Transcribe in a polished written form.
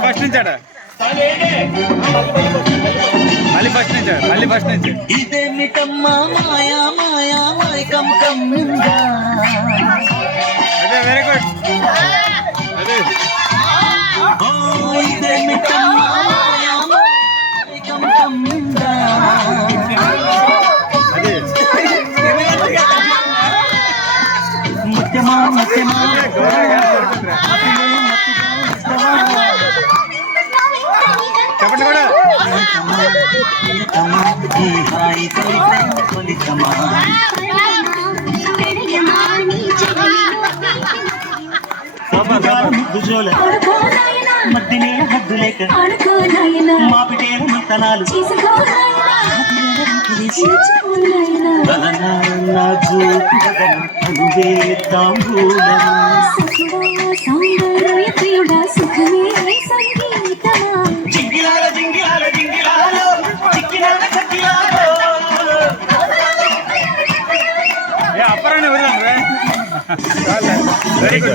first నుంచాడా మళ్ళీ first నుంచి ఇదేమిటమ్మా మాయా మాయా మైకం కమ్మిందా అదే వెరీ గుడ్ అదే ఇదేమిటమ్మా మాయా మైకం కమ్మిందా అదే ముత్యమా ముత్యమా చెప్పండి కూడా మధ్యనే హద్దు లేక మా బిడ్డ మంతనాలు అప్పరానే వెరీ గుడ్